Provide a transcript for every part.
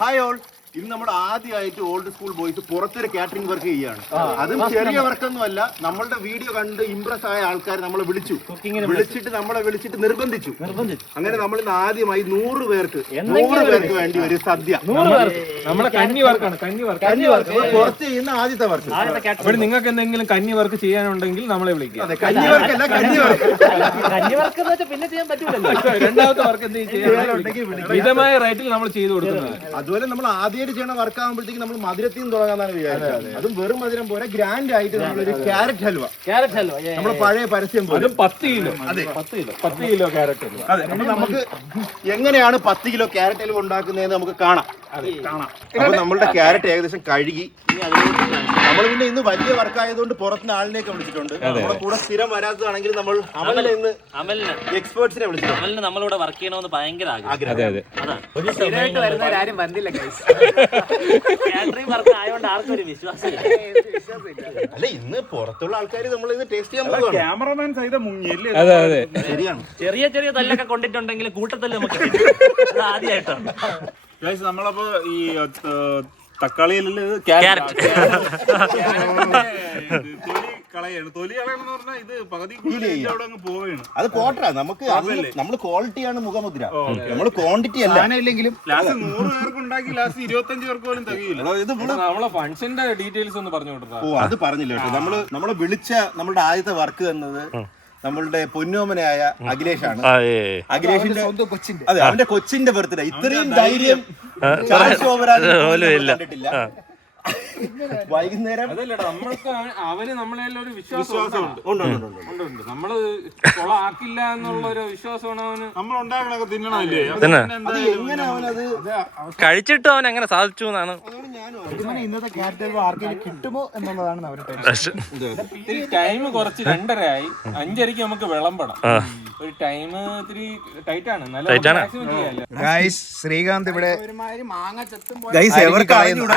Hi all. ഇത് നമ്മുടെ ആദ്യമായിട്ട് ഓൾഡ് സ്കൂൾ ബോയ്സ് പുറത്തൊരു കാറ്ററിംഗ് വർക്ക് ചെയ്യാണ്. അതും ചെറിയ വർക്കൊന്നും അല്ല. നമ്മളുടെ വീഡിയോ കണ്ട് ഇംപ്രസ് ആയ ആൾക്കാർ നമ്മളെ വിളിച്ചിട്ട് നിർബന്ധിച്ചു. അങ്ങനെ നമ്മൾ ഇന്ന് ആദ്യമായി 100 പേർക്ക് വേണ്ടി ഒരു സദ്യ. നമ്മുടെ കന്നി വർക്കാണ്. പുറത്ത് ചെയ്യുന്ന ആദ്യത്തെ വർക്ക്. ഇവിടെ നിങ്ങൾക്ക് എന്തെങ്കിലും കന്നി വർക്ക് ചെയ്യാനുണ്ടെങ്കിൽ നമ്മളെ വിളിക്കുക. കന്നി വർക്കല്ല, കന്നി വർക്ക്. പിന്നെ ചെയ്യാൻ പറ്റൂലല്ലോ. രണ്ടാമത്തെ വർക്ക് എന്തെങ്കിലും മിതമായ റേറ്റിൽ നമ്മൾ ചെയ്തു കൊടുക്കുന്നത്. അതുപോലെ നമ്മൾ ആദ്യമായിട്ട് ചെയ്യണ വർക്ക് ആകുമ്പോഴത്തേക്ക് നമ്മൾ മധുരത്തിൽ നിന്ന് തുടങ്ങാന്നാണ് വിചാരിച്ചത്. അതും വെറും മധുരം പോലെ ഗ്രാൻഡ് ആയിട്ട് നമ്മളൊരു ക്യാരറ്റ് ഹൽവ. നമ്മുടെ പഴയ പരസ്യം പോലെ 10 കിലോ. അതെ, 10 കിലോ ക്യാരറ്റ് ഹൽവ. അതെ, അപ്പൊ നമുക്ക് എങ്ങനെയാണ് 10 കിലോ ക്യാരറ്റ് ഹൽവ ഉണ്ടാക്കുന്നതെന്ന് നമുക്ക് കാണാം. അപ്പൊ നമ്മളുടെ ക്യാരറ്റ് ഏകദേശം കഴുകി നമ്മൾ പിന്നെ ഇന്ന് വലിയ വർക്ക് ആയതുകൊണ്ട് പുറത്തുനിന്ന് ആളിനെയൊക്കെ വിളിച്ചിട്ടുണ്ട്. നമ്മുടെ കൂടെ സ്ഥിരം വരാത്തതാണെങ്കിൽ നമ്മൾ അമലിനെ എക്സ്പേർട്സിനെ വിളിച്ചിട്ടുണ്ട്. അമലിന് നമ്മളിവിടെ വർക്ക് ചെയ്യണമെന്ന് ഭയങ്കര ആഗ്രഹം. കാറ്ററിംഗ് വർക്ക് ആയതുകൊണ്ട് ആർക്കൊരു വിശ്വാസമില്ല. അല്ല, ഇന്ന് പുറത്തുള്ള ആൾക്കാർ നമ്മൾ ഇന്ന് ടേസ്റ്റ് ചെയ്യാൻ പോകുകയാണ്. ക്യാമറമാൻ സഹിതം മുങ്ങിയല്ലേ? ശരിയാണ്. ചെറിയ തല്ലൊക്കെ കൊണ്ടിട്ടുണ്ടെങ്കിൽ കൂട്ടത്തല്ല് നമുക്ക് ആദ്യമായിട്ടാണ്. നമ്മളപ്പോ ഈ തക്കാളിയില് തൊലി കളയണെന്ന് പറഞ്ഞാൽ ഇത് പകുതി അവിടെ അങ്ങ് പോവുകയാണ്. അത് പോട്ടാ, നമുക്ക് നമ്മൾ ക്വാളിറ്റിയാണ് മുഖമുദ്ര, നമ്മൾ ക്വാണ്ടിറ്റി അല്ല. ഇല്ലെങ്കിലും ലാസ്റ്റ് 100 പേർക്ക് ഉണ്ടാക്കി ലാസ്റ്റ് 25 പേർക്ക് പോലും തികയില്ല. ഇത് നമ്മളെ ഫംഗ്ഷന്റെ ഡീറ്റെയിൽസ് ഒന്ന് പറഞ്ഞു കൊടുത്താ. ഓ, അത് പറഞ്ഞില്ല കേട്ടോ. നമ്മളെ വിളിച്ച നമ്മളുടെ ആദ്യത്തെ വർക്ക് എന്നത് നമ്മളുടെ പൊന്നോമനയായ അഖിലേഷാണ്. അഖിലേഷിന്റെ അതെ, അവന്റെ കൊച്ചിന്റെ ബർത്ത്ഡേ. ഇത്രയും ധൈര്യം കണ്ടിട്ടില്ല. വൈകുന്നേരം നമ്മൾക്ക് അവന് നമ്മളെ ഒരു വിശ്വാസമുണ്ട്. നമ്മള് കൊളാക്കില്ല എന്നുള്ള ഒരു വിശ്വാസമാണ് അവന്. നമ്മൾ ഉണ്ടാക്കണൊക്കെ തിന്നണല്ലേ? എങ്ങനെ അവനത് കഴിച്ചിട്ട് അവൻ എങ്ങനെ സാധിച്ചു എന്നാണ്. ഇന്നത്തെ ക്യാരറ്റ് ആർക്കെങ്കിലും കിട്ടുമോ എന്നുള്ളതാണ് അവരുടെ ഇത്തിരി ടൈം കുറച്ച് 2:30 ആയി. 5:30 നമുക്ക് വിളമ്പണം. ഒരു ടൈം ഇത്തിരി ടൈറ്റ് ആണ്. ശ്രീകാന്ത് ഇവിടെ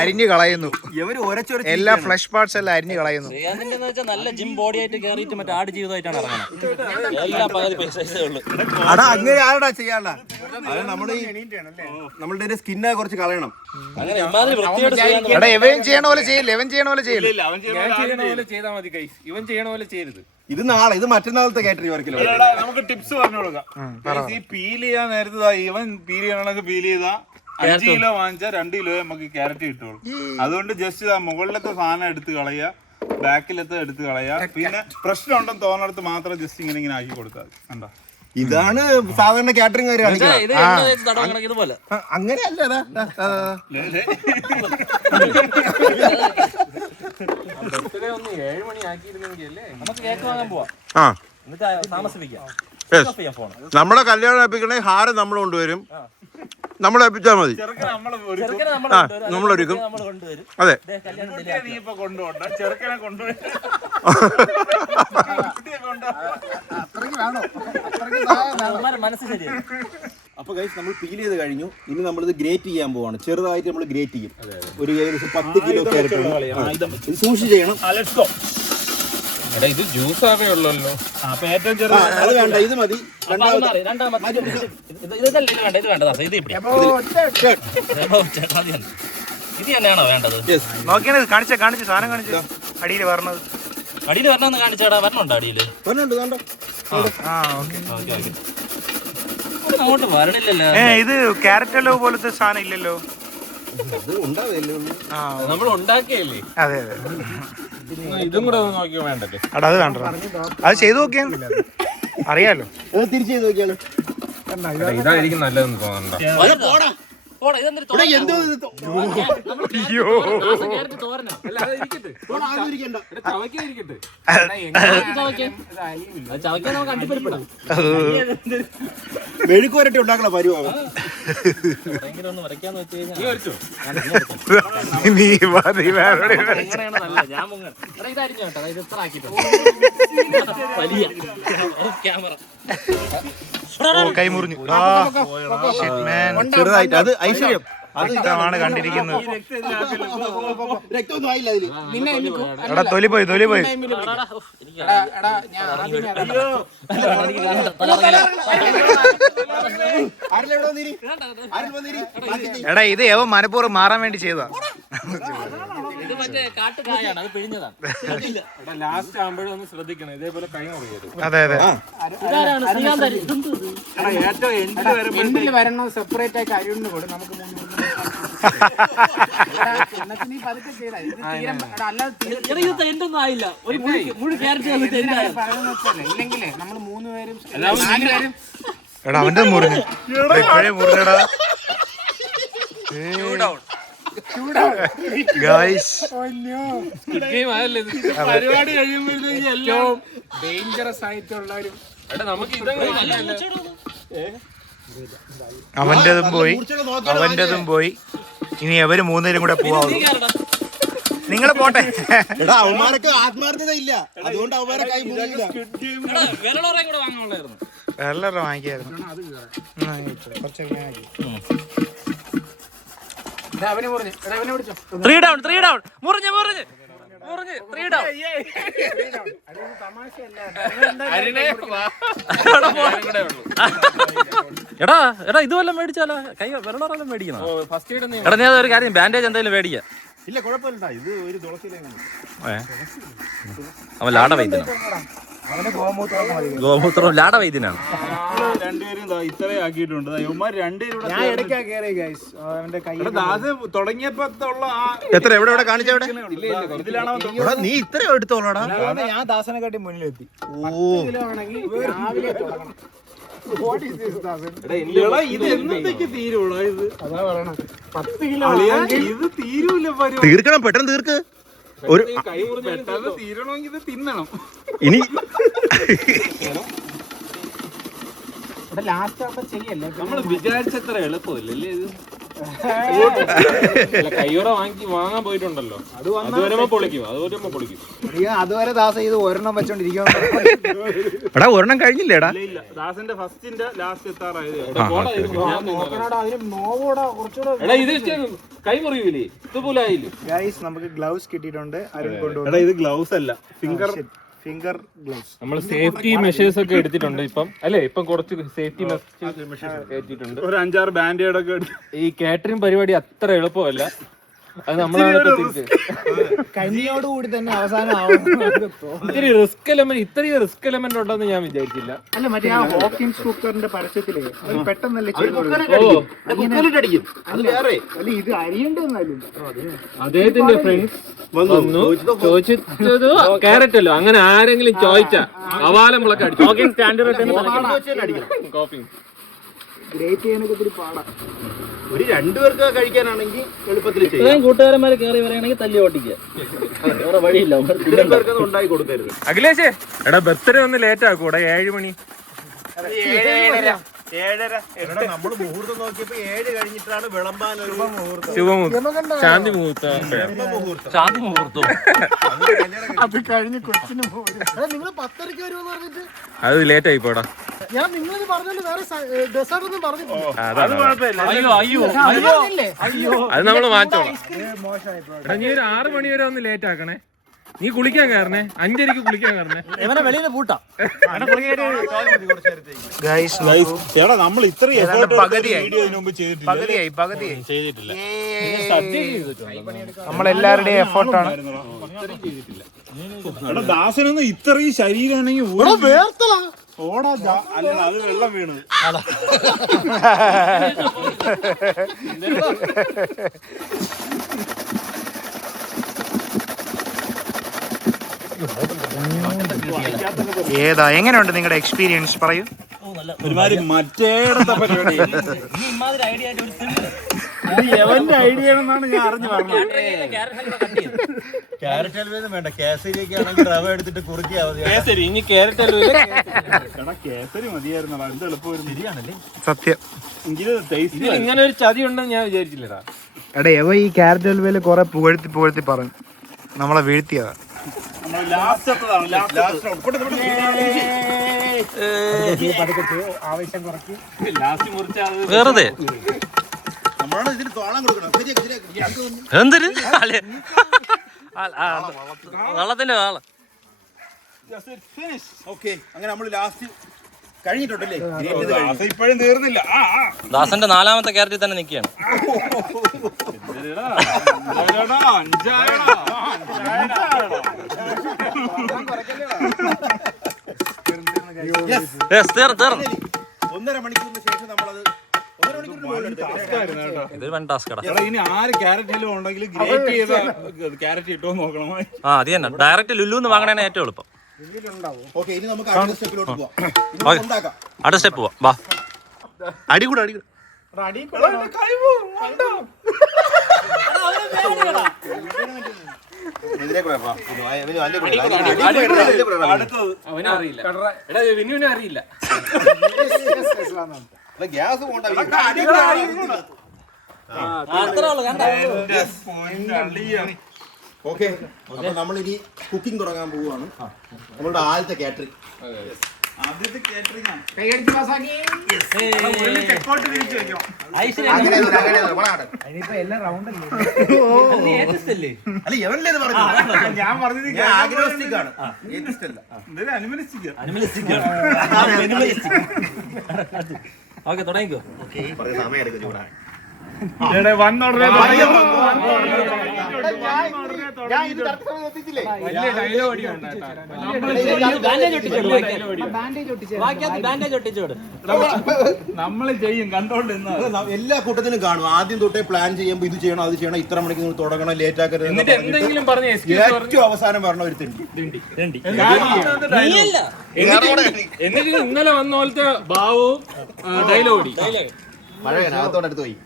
അരിഞ്ഞു കളയുന്നു. എല്ലാ ഫ്ലഷ് പാർട്സ് എല്ലാം അരിഞ്ഞു കളയുന്നു. ശ്രീകാന്തിന്റെ നല്ല ജിം ബോഡി ആയിട്ട് കയറിയിട്ട് മറ്റേ ആട് ജീവിതമായിട്ടാണ് ഇറങ്ങണം. എല്ലാ പകുതി പൈസേ ഉള്ളൂ. അടാ, അങ്ങനെ ആരടാ ചെയ്യാനുള്ള? അത് നമ്മളുടെ സ്കിന്നെ കുറച്ച് കളയണം. അങ്ങനെ ഇമാതിരി വൃത്തിയോട് എടാ, ഇവൻ ചെയ്യണ പോലെ ചെയ്യില്ല. ഞാൻ ചെയ്യണ പോലെ ചെയ്താൽ മതി ഗൈസ്. ഇവൻ ചെയ്യണ പോലെ ചെയ്യരുത്. ഇത് മറ്റന്നാളത്തെ കാറ്ററിംഗ് വർക്കിലോ. നമുക്ക് ടിപ്സ് പറഞ്ഞു കൊടുക്കാം. ഈ പീൽ ചെയ്യാൻ നേരത്തെ ഇവൻ പീൽ ചെയ്യണൊക്കെ പീൽ ചെയ്താ 5 കിലോ വാങ്ങിച്ചാൽ 2 കിലോ നമുക്ക് ക്യാരറ്റ് കിട്ടുള്ളൂ. അതുകൊണ്ട് ജസ്റ്റ് മുകളിലത്തെ സാധനം എടുത്ത് കളയുക, ബാക്കിലത്തെ എടുത്ത് കളയുക. പിന്നെ പ്രശ്നം ഉണ്ടെന്ന് തോന്നിടത്ത് മാത്രം ജസ്റ്റ് ഇങ്ങനെ ആക്കി കൊടുത്താൽ മതി. കണ്ടോ, ഇതാണ് സാധാരണ കാറ്ററിംഗ് ഇതുപോലെ. അങ്ങനെയല്ല. 7 മണി ആക്കിയിരുന്നെങ്കിൽ അല്ലേ നമുക്ക് കേക്ക് വാങ്ങാൻ പോവാം. എന്നിട്ട് താമസിപ്പിക്കാം. നമ്മളെ കല്യാണം ഏൽപ്പിക്കണേ ഹാരം നമ്മൾ കൊണ്ടുവരും, നമ്മൾ ഏൽപ്പിച്ചാൽ മതി. നമ്മളൊരുക്കും. അതെ, ചെറുക്കനെ കൊണ്ടുപോയി മനസ്സ് ശരിയാണ്. അപ്പൊ ഗൈസ്, നമ്മൾ പീൽ ചെയ്ത് കഴിഞ്ഞു. ഇനി നമ്മളിത് ഗ്രേറ്റ് ചെയ്യാൻ പോവാണ്. ചെറുതായിട്ട് നമ്മൾ ഗ്രേറ്റ് ചെയ്യും. ഒരു ഏകദേശം 10 കിലോ ക്യാരറ്റ് സൂക്ഷിച്ച് ചെയ്യണം. ഇത് ജ്യൂസ് ആവേ ഉള്ളല്ലോ. ഏറ്റവും ചെറിയ അത് വേണ്ട, ഇത് മതി. ഇത് തന്നെയാണോ വേണ്ടത്? കാണിച്ച സാധനം കാണിച്ചു. അടിയിൽ വരണത് വരണമെന്ന് കാണിച്ചാടാ. വരണുണ്ടോ അടിയില്? അങ്ങോട്ട് വരണില്ലല്ലോ. ഇത് ക്യാരറ്റ് ഹൽവ പോലത്തെ സാധനം ഇല്ലല്ലോ. നമ്മൾ ഉണ്ടാക്കിയല്ലേ? അതെ. ഇതും കൂടെ നോക്കിയോ? വേണ്ടല്ലേ? അത് വേണ്ട, അത് ചെയ്തു നോക്കിയാ അറിയാലോ. തിരിച്ചു ചെയ്ത് നോക്കിയാലോ. ഇതായിരിക്കും നല്ലതെന്ന് തോന്നണ്ട. മെഴുക്കുവരട്ടി ഉണ്ടാക്കണ പരിവാണ്. കൈമുറിഞ്ഞു. ചെറുതായിട്ട് അത് ഐശ്വര്യം. ആണ് കണ്ടിരിക്കുന്നത്. രക്തമൊന്നും ആയില്ല അതില്. എടാ, തൊലി പോയി. എടാ ഇത് യവൻ മനഃപൂർവ്വം മാറാൻ വേണ്ടി ചെയ്തതാ. ഇത് മറ്റേ കാട്ടുകായാണ്, അത് പിഴിഞ്ഞതാണ്. ലാസ്റ്റ് ആകുമ്പോഴും ഒന്ന് ശ്രദ്ധിക്കണം, ഇതേപോലെ കൈ മുറിയരുത്. അതെ അതെ. ഇതാരാണ് ശ്രീകാന്ത്? ഇതെന്ത് ഇത്? എൻഡിൽ വരണം സെപ്പറേറ്റ് ആയി കഴിയുന്നു കൂടെ നമുക്ക് എടാ, ഇത് എന്തൊന്നും ആയില്ല. ഒരു മുഴു ക്യാരറ്റ് ഇല്ലെങ്കിലേ നമ്മൾ 3 പേരും 4 പേരും എടാ അവന്റെ മുറിഞ്ഞു മുറിഞ്ഞടാ ഗായ്സ്. പരിപാടി കഴിയുമ്പോഴത്തേക്ക് എല്ലാം ഡേഞ്ചറസ് ആയിട്ടുള്ള ഒരു നമുക്ക് ഇതങ്ങനെ അവന്റെതും പോയി. ഇനി അവര് 3 പേരും കൂടെ പോവാറുള്ളൂ. നിങ്ങൾ പോട്ടെ. എടാ അവന്മാരൊക്കെ ആത്മാർത്ഥത ഇല്ല, അതുകൊണ്ട് അവന്മാരെ കൈ മുറിയില്ല. വിരളോറയും കൂടെ വാങ്ങുള്ളായിരുന്നു. വെള്ളം വാങ്ങിക്കായിരുന്നു. കുറച്ചൊക്കെ അവനെ പറഞ്ഞു അവനെ വിളിച്ചോ 3 ഡൗൺ മുറിഞ്ഞ് 3 ഡൗൺ. എടാ ഇത് വല്ലതും മേടിച്ചാലോ? കൈ വിരളോറെല്ലാം മേടിക്കണം. ഫസ്റ്റ് എയ്ഡ് എടാ നീ അതൊരു കാര്യം, ബാൻഡേജ് എന്തായാലും മേടിക്കാം. ഇല്ല കുഴപ്പമില്ല, ഇത് ഒരു തുളസിയിലേക്ക്. അവൻ ലാട വൈദ്യനാണ്. ഗോമൂത്രം ലാട വൈദ്യനാണ്. രണ്ടുപേരും ഇത്രയും ആക്കിയിട്ടുണ്ട്. ഇവന്മാർ രണ്ടുപേരും ഞാൻ ഇടയ്ക്കാ കേറി ഗൈസ് അവന്റെ കൈ അത് തുടങ്ങിയപ്പോ ഉള്ള എത്ര എവിടെ കാണിച്ചവിടെ ഇതിലാണ് നീ ഇത്ര എടുത്തോളാടാ. ഞാൻ ദാസനെ കാട്ടി മുന്നിലെത്തി. ഓ 10 കിലോ ആണെങ്കിൽ രാവിലെ തുടങ്ങണം. ഇത് എന്നത്തേക്ക് തീരുള്ളൂ ഇത്? അതാ പറയണത് 10 കിലോ ഇത് തീരൂല. തീർക്കണം, പെട്ടെന്ന് തീർക്ക്. ഒരു കൈ പെട്ടെന്ന് തീരണമെങ്കിൽ ഇത് തിന്നണം. ഇനി ലാസ്റ്റ് ആവുമ്പോ ചെയ്യല്ലേ നമ്മൾ വിചാരിച്ചത്ര എളുപ്പമില്ലല്ലേ ഇത്? കയ്യോറ വാങ്ങാൻ പോയിട്ടുണ്ടല്ലോ, അത് വരുമ്പോ പൊളിക്കും. അതുവരെ ദാസ ഇത് ഒരെണ്ണം വെച്ചോണ്ടിരിക്കും. എടാ ഒരെണ്ണം കഴിഞ്ഞില്ലേടാ? ഇല്ല, ദാസന്റെ ഫസ്റ്റിന്റെ ലാസ്റ്റ് എത്താറായത്. അതിന് നോവോടാ കുറച്ചുകൂടെ. എടാ ഇത് കൈ മുറിയൂലേ? ഇതുപോലായില്ലേ? ഗൈസ് നമുക്ക് ഗ്ലൗസ് കിട്ടിയിട്ടുണ്ട്. അരുൺ കൊണ്ടുവന്നു. എടാ ഇത് ഗ്ലൗസ് അല്ല, ഫിംഗർ ഗ്ലൗസ്. നമ്മൾ സേഫ്റ്റി മെഷേഴ്സ് ഒക്കെ എടുത്തിട്ടുണ്ട് ഇപ്പം, അല്ലേ? ഇപ്പം കുറച്ച് സേഫ്റ്റി മെഷേഴ്സ് എടുത്തിട്ടുണ്ട്. ഒരു 5-6 ബാൻഡേഡ് ഒക്കെ ഈ കാറ്ററിംഗ് പരിപാടി അത്ര എളുപ്പമല്ല, അത് നമ്മളാണ് കഞ്ഞിയോടുകൂടി തന്നെ അവസാനം ആവും. ഇത്രയും റിസ്ക് എലമെന്റ് ഉണ്ടെന്ന് ഞാൻ വിചാരിച്ചില്ല. അല്ല മറ്റേ ആ ഹോക്കിൻസ് കുക്കറിന്റെ പരസ്യത്തിലേ അത് പെട്ടെന്നല്ലേ അല്ല ഇത് അരിയണ്ടെന്നല്ലോ. അദ്ദേഹത്തിന്റെ ഫ്രണ്ട്സ് വന്നു ചോദിച്ചത് ക്യാരറ്റ് അല്ലോ, അങ്ങനെ ആരെങ്കിലും ചോദിച്ചാ അവാലം മുളക്ക് അടിച്ചു. കോഫി ഗ്രേറ്റ് ചെയ്യാനൊക്കെ ഒത്തിരി പാടാം. ഒരു 2 പേർക്ക് കഴിക്കാനാണെങ്കിൽ എളുപ്പത്തിൽ ചെയ്യാം. ഇത്രയും കൂട്ടുകാരന്മാര് കയറി വരികയാണെങ്കിൽ തല്ലി ഓട്ടിക്കുക, വേറെ വഴിയില്ല. ഉണ്ടാക്കി കൊടുക്കരുത്. അഖിലേഷേ, എടാ ബർത്ത്ഡേ ഒന്ന് ലേറ്റ് ആക്കൂടെ? 7 മണി 7:30. നമ്മള് മുഹൂർത്തം നോക്കിയപ്പോ 7 കഴിഞ്ഞിട്ടാണ് വിളമ്പാൻ ഒരു ശുഭമുഹൂർത്തം, ശാന്തി മുഹൂർത്തം. ശാന്തി മുഹൂർത്തം. അത് കഴിഞ്ഞ് കൊച്ചിന് പോകും. നിങ്ങൾ 10:30 വരുമെന്ന് പറഞ്ഞിട്ട് അത് ലേറ്റ് ആയി പോടാ. ഞാൻ നിങ്ങളത് പറഞ്ഞാല് വേറെ ഡെസേർട്ട് ഒന്നും പറഞ്ഞില്ല. അത് നമ്മള് മാറ്റോളാം. എടാ നീ ഒരു 6 മണി വരെ ഒന്ന് ലേറ്റ് ആക്കണേ. നീ കുളിക്കാൻ കയറണേ, 5:30 കുളിക്കാൻ കയറണേ. ഇവനെ വെളിയിൽ പൂട്ടാം. എടാ നമ്മൾ ഇത്രയും ചെയ്തിട്ടില്ല. നമ്മളെല്ലാവരുടെയും എഫേർട്ടാണ്. എടാ ദാസനൊന്നും ഇത്രയും ശരീരമാണെങ്കിൽ ഓടാ. അല്ല അത് വെള്ളം വീണു. ഏതാ എങ്ങനെയുണ്ട് നിങ്ങളുടെ എക്സ്പീരിയൻസ് പറയൂ. ഒരുമാതിരി മറ്റേടത്തെ പരിപാടി. എവന്റെ ഐഡിയ ആണെന്നാണ് ഞാൻ അറിഞ്ഞു പറഞ്ഞത്. ക്യാരറ്റ് ഹൽവയൊന്നും വേണ്ട, കേസരിയൊക്കെ ആണെങ്കിൽ റവ എടുത്തിട്ട് കുറുക്കിയാ മതി. കേസരി, ഇനി ക്യാരറ്റ് അല്ലേ? എടാ കേസരി മതിയായിരുന്നടാ, എന്ത് എളുപ്പമായിരുന്നു. ശരിയാണല്ലേ? സത്യം. എങ്കിലും ടേസ്റ്റ് ഇങ്ങനെ ഒരു ചതി ഉണ്ടെന്ന് ഞാൻ വിചാരിച്ചില്ലടാ. എടാ എവ ഈ ക്യാരറ്റ് ഹൽവയിൽ കുറെ പുകഴ്ത്തി പറഞ്ഞു, നമ്മളെ വീഴ്ത്തിയതാ. ആവശ്യം കുറച്ച് ലാസ്റ്റ് മുറിച്ച വെറുതെ നമ്മളാണ് ഇതിന് തോളം കൊടുക്കണം. എന്തിന് വള്ളത്തിന്റെ ആള്. ഓക്കെ, അങ്ങനെ നമ്മൾ ലാസ്റ്റ് കഴിഞ്ഞിട്ടുണ്ടല്ലേ ഗ്രേറ്റ് ചെയ്ത് കഴിഞ്ഞു. ദാസ ഇപ്പോഴും തീർന്നില്ല. ദാസന്റെ 4ാമത്തെ ക്യാരറ്റിൽ തന്നെ നിൽക്കുകയാണ്. Yes. തീർന്നു. 1.5 മണിക്കൂറിന് ശേഷം നമ്മളത് 1.5 മണിക്കൂറിന് മുകളിൽ എടുത്തു. ഇതൊരു വൺ ടാസ്ക്. ഇനി ആര് ക്യാരറ്റിലും ഉണ്ടെങ്കിൽ ഗ്രേറ്റ് ചെയ്ത ക്യാരറ്റ് ഇട്ടോ നോക്കണം. അത് തന്നെ ഡയറക്റ്റ് ലുലുന്ന് വാങ്ങണേ ഏറ്റവും എളുപ്പം. ഓക്കെ, ഇനി നമുക്ക് അടുത്ത സ്റ്റെപ്പിലോട്ട് പോവാം. ഇനി നമുക്ക് ഉണ്ടാക്കാം. അടുത്ത സ്റ്റെപ്പ് പോവാം. വാ. അടികൂടെ അവനറിയില്ല. എടാ വിനുവിനെ അറിയില്ല. ഗ്യാസ് പോണ്ട. ഓക്കെ, അപ്പൊ നമ്മളിനി കുക്കിംഗ് തുടങ്ങാൻ പോവുകയാണ്. നമ്മളുടെ ആദ്യത്തെ കാറ്ററിംഗ്. ആദ്യത്തെ കാറ്ററിംഗ് ആണ്. അല്ല എവനല്ലേ ഇത് പറഞ്ഞത്? ഞാൻ പറഞ്ഞത് ഞാൻ ആഗ്നോസ്റ്റിക് ആണ്, ഏത്തിസ്റ്റ് അല്ല. അനിമലിസ്റ്റിക്. ഓക്കെ, തുടങ്ങിക്കോ. പറഞ്ഞ സമയം എടുക്കും ചൂടാൻ. ഞാൻ ഇത് കറക്റ്റ് സമയം എത്തിച്ചില്ലേ? വലിയ ഡയലോഗ് അടിയുണ്ട് കേട്ടോ. നമ്മൾ ചെയ്യും കണ്ടോണ്ടിരുന്ന എല്ലാ കൂട്ടത്തിലും കാണും. ആദ്യം തൊട്ടേ പ്ലാൻ ചെയ്യുമ്പോൾ ഇത് ചെയ്യണം, അത് ചെയ്യണം, ഇത്ര മണിക്ക് തുടങ്ങണം, ലേറ്റ് ആക്കരുത്. എന്നിട്ട് എന്തെങ്കിലും പറഞ്ഞ ഏറ്റവും അവസാനം പറഞ്ഞ ഒരു തിണ്ടി. എന്നിട്ട് ഇന്നലെ വന്ന പോലത്തെ ഭാവവും ഡയലോഗ് അടി. മഴ അടുത്ത് പോയി.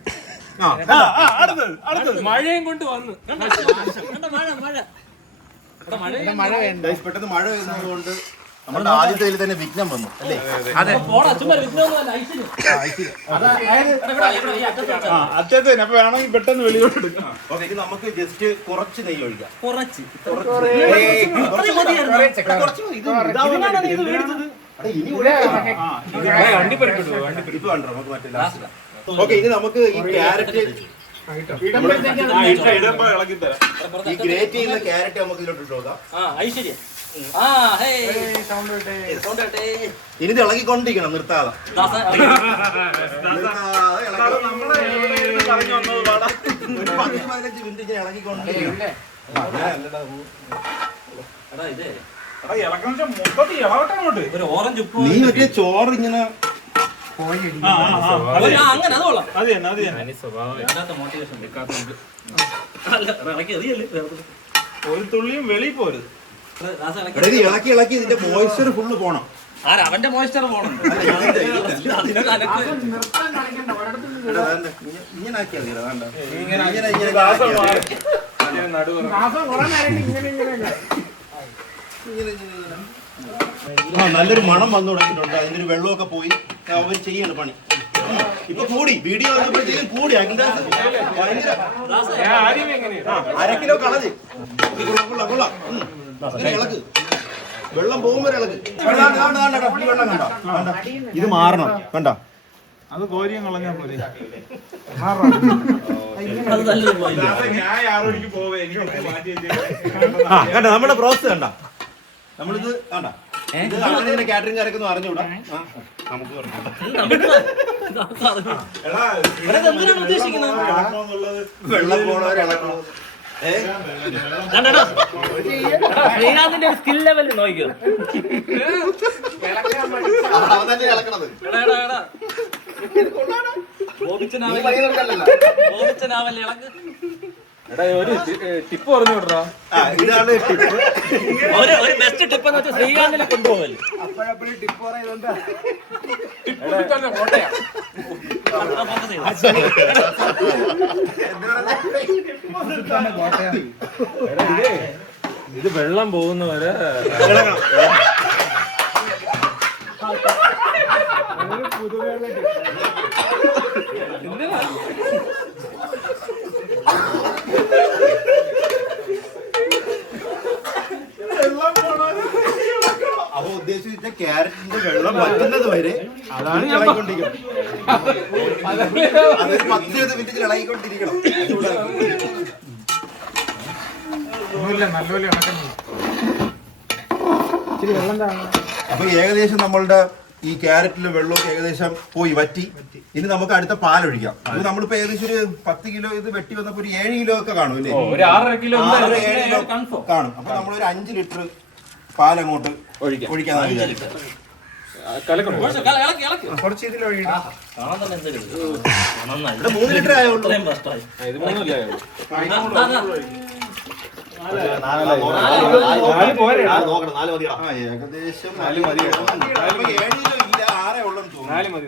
മഴയും കൊണ്ട് വന്ന് Guys, പെട്ടെന്ന് മഴ വരുന്നതുകൊണ്ട് നമ്മുടെ ആദ്യത്തെ തന്നെ വിഘ്നം വന്നു അല്ലേ? അറ്റത്തെ അപ്പൊ വേണമെങ്കിൽ പെട്ടെന്ന് വെളിയോട്ട് എടുക്കാം. ഓക്കെ, ഇനി നമുക്ക് ജസ്റ്റ് കുറച്ച് നെയ്യ് ഒഴിക്കാം. ഓക്കെ, ഇനി നമുക്ക് ഈ ക്യാരറ്റ്, ഈ ഗ്രേറ്റ് ചെയ്യുന്ന ക്യാരറ്റ് നമുക്ക് ഇതിലോട്ട് ഇട്ട് നോക്കാം. ഇനി ഇത് ഇളകിക്കൊണ്ടിരിക്കണം, നിർത്താതെ. ഒരു 10-15 മിനിറ്റ് ഇങ്ങനെ ഇളകിക്കൊണ്ടിരിക്കണം. ഒരു ഓറഞ്ച് ഉപ്പ് നീ മറ്റേ ചോറ് ഇങ്ങനെ അങ്ങനെ അതുകൊള്ളാം. അത് തന്നെ അത് തന്നെ. ഒരു തുള്ളിയും വെളി പോരുത്. ഇത് ഇളക്കി ഇളക്കി ഇതിന്റെ മോയ്സ്ചർ ഫുള്ള് പോണം. അവന്റെ മോയ്സ്ചർ പോണം. ഇങ്ങനെ ആക്കിയാൽ മതി. വേണ്ട, നല്ലൊരു മണം വന്നു തുടങ്ങിയിട്ടുണ്ട്. അതിന്റെ ഒരു വെള്ളമൊക്കെ പോയി അവർ ചെയ്യാണ് പണി. ഇപ്പൊ കൂടി വീഡിയോ വന്നപ്പോഴത്തേക്കും കൂടി. അര കിലോ കളഞ്ഞ് കൊള്ളാം. ഇളക്ക്, വെള്ളം പോകുമ്പോ ഇളക്ക്. വെള്ളം കണ്ടോ? ഇത് മാറണം. കണ്ടോ? അത് കോരിയും കളഞ്ഞാൽ പോലെ. ഞാൻ ആരോടിക്ക് പോവേ എനിക്ക് മാറ്റി കണ്ടോ നമ്മുടെ പ്രോസസ് കണ്ട? നമ്മളിത് കണ്ട കാറ്ററിംഗ് കാരൊക്കെ അറിഞ്ഞൂടാ. നമുക്ക് വെള്ളം പോണവരെ ഇളക്കണം. ശ്രീനാഥിന്റെ സ്കിൽ ലെവൽ നോക്കിയോ? തന്നെ ഇളക്കണത്. എടാ ഒരു ടിപ്പ് പറഞ്ഞു വിടറാ. ഇതാണ് ടിപ്പ്. ഒരു ബെസ്റ്റ് ടിപ്പ് എന്ന് വെച്ചാൽ ശ്രീകാന്തിനെ കൊണ്ടുപോകല്ലേ. കോട്ടയാ ഇത് വെള്ളം പോകുന്നവരെ അപ്പൊ ഉദ്ദേശിച്ച ക്യാരറ്റിന്റെ വെള്ളം വറ്റുന്നത് വരെ അതാണ് ഇളകിക്കൊണ്ടിരിക്കണം. അത് 10-20 മിനിറ്റ് ഇളകിക്കൊണ്ടിരിക്കണം. അപ്പൊ ഏകദേശം നമ്മളുടെ ഈ ക്യാരറ്റിലെ വെള്ളമൊക്കെ ഏകദേശം പോയി വറ്റി. ഇനി നമുക്ക് അടുത്ത പാലൊഴിക്കാം. ഇത് നമ്മളിപ്പോ ഏകദേശം ഒരു 10 കിലോ ഇത് വെട്ടി വന്നപ്പോ ഒരു 7 കിലോ ഒക്കെ കാണും അല്ലേ? ഒരു 6.5 കിലോ 7 കിലോ കാണും. അപ്പൊ നമ്മളൊരു 5 ലിറ്റർ പാലങ്ങോട്ട് ഒഴിക്കാൻ കുറച്ച് ഇതിൽ ഒഴിയണം. കാണാൻ തന്നെ എന്തൊരു ഇത്. നന്നായി. 3 ലിറ്റർ ആയുള്ളൂ. ഇത്രയും കഷ്ടമായി. ഇത് 3 ഇല്ല ഏകദേശം 4 മതി. 7 കിലോ ഇല്ല, 6 ഉള്ളെന്ന് തോന്നുന്നു. 4 മതി.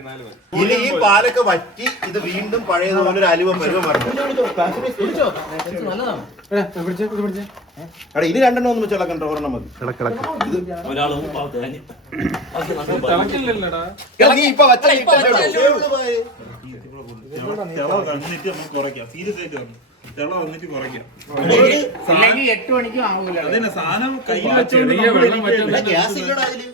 ഇനി ഈ പാലൊക്കെ വറ്റി ഇത് വീണ്ടും പഴയതുപോലെ ഒരു അലുവ പരുവം വരണം. നല്ലതാണ്. എടാ ഇനി 2 ഒന്നും വെച്ച് ഇളക്കണ്ട, ഒരെണ്ണം മതി. ഒരാളും തേഞ്ഞ് തിളക്കില്ലല്ലോടാ. നീ ഇപ്പൊ വച്ച ഇല്ലെങ്കിൽ 8 മണിക്കും ആവൂല. അതന്നെ സാധനം കയ്യിൽ ചെറിയ വെള്ളം പറ്റുന്ന ഗ്യാസ് ഇല്ലടാ അതില്.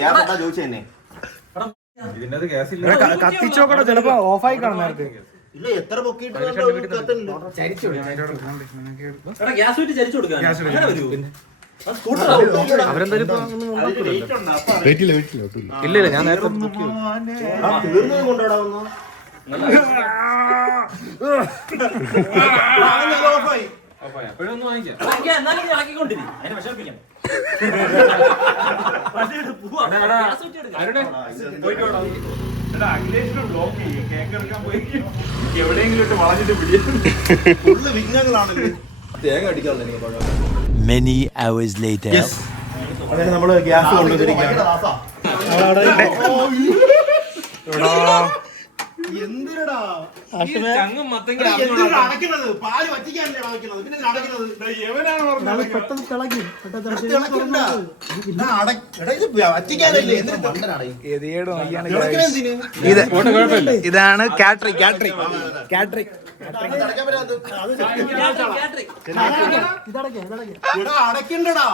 ഗ്യാസ് എന്താ ചോദിച്ചു തന്നെ? ഇതിനകത്ത് ഗ്യാസ് ഇല്ല. ഇവിടെ കത്തിച്ചോക്കട്ടെ, ചിലപ്പോ ഓഫായി കാണും നേരത്തെ. ഇല്ല എത്ര പൊക്കിയിട്ട് എടാ ഗ്യാസ് വീട്ടിൽ ചരിച്ചു കൊടുക്കാൻ അങ്ങനെ വരുമോ? ഇല്ല ഞാൻ നേരത്തെ തീർന്നത് കൊണ്ടാടാവുന്ന എപ്പോഴൊന്നും വാങ്ങിക്കാം. എന്നാലും ഇളക്കിക്കൊണ്ടിരി അതിനെ വിഷമിപ്പിക്കാം. എവിടെയെങ്കിലും ഇട്ട് വളഞ്ഞിട്ട് പിടിക്കും. ഫുള്ള് വിഘ്നങ്ങളാണല്ലോ. തേങ്ങ അടിക്കാനുള്ള Many hours later. അതായത് നമ്മള് ഗ്യാസ് കൊണ്ടുവന്നിരിക്കുകയാണ്. എന്തിനടാ ചങ്ങും മത്തങ്ങ അടയ്ക്കുന്നത്? പാല് വറ്റിക്കാനല്ലേ അടയ്ക്കുന്നത്? പിന്നെ അടയ്ക്കുന്നത് പെട്ടെന്ന് തിളക്കി പെട്ടെന്ന് വറ്റിക്കാനല്ലേ? ഇതാണ് കാറ്ററിംഗ്. അടയ്ക്കണ്ടടാ.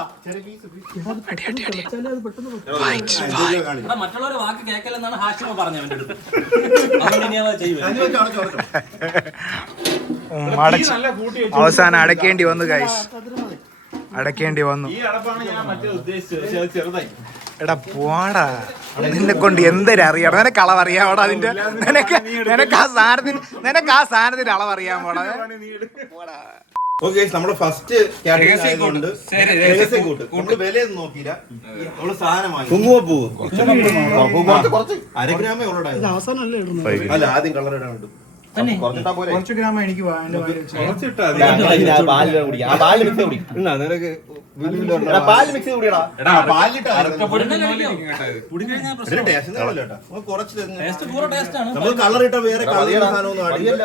മറ്റുള്ളവരെ വാക്ക് കേൾക്കലെന്നാണ് ഹാഷിമ പറഞ്ഞത് അവന്റെ അടുത്ത്. അതുകൊണ്ട് ഇനി അവ ചെയ്യുക. അവസാനം അടയ്ക്കേണ്ടി വന്നു ഗൈസ്, അടയ്ക്കേണ്ടി വന്നു. ഈ അടപ്പാണ് ഞാൻ മറ്റേ ഉദ്ദേശിച്ചത്, പക്ഷെ അത് ചെറുതായി. എടാ പോടാ, നിന്നെ കൊണ്ട് എന്തൊരറിയാം? നിനക്ക് അളവറിയാവോടാ അതിന്റെ? നിനക്ക് ആ സാധനത്തിന്റെ അളവറിയാൻ പോടാ. ഓക്കെ, നമ്മുടെ ഫസ്റ്റ് ആയതുകൊണ്ട് രഹസ്യം കൂട്ട്. നമ്മള് വിലയൊന്നും നോക്കിയില്ല, നമ്മള് സാധനമായി. കുങ്കുമപ്പൂവ് 1 ഗ്രാമേ ഉള്ളടാ. അവസാനല്ലേ ഇടുന്നത്? അല്ല, ആദ്യം കളർ ഇടാൻ വേണ്ടി കുറച്ച് ഗ്രാമം എനിക്ക് കുറച്ചിട്ടാ മതി. നമ്മൾ കളർ ഇട്ട വേറെ കളർ സാധനമൊന്നും അടിയല്ല.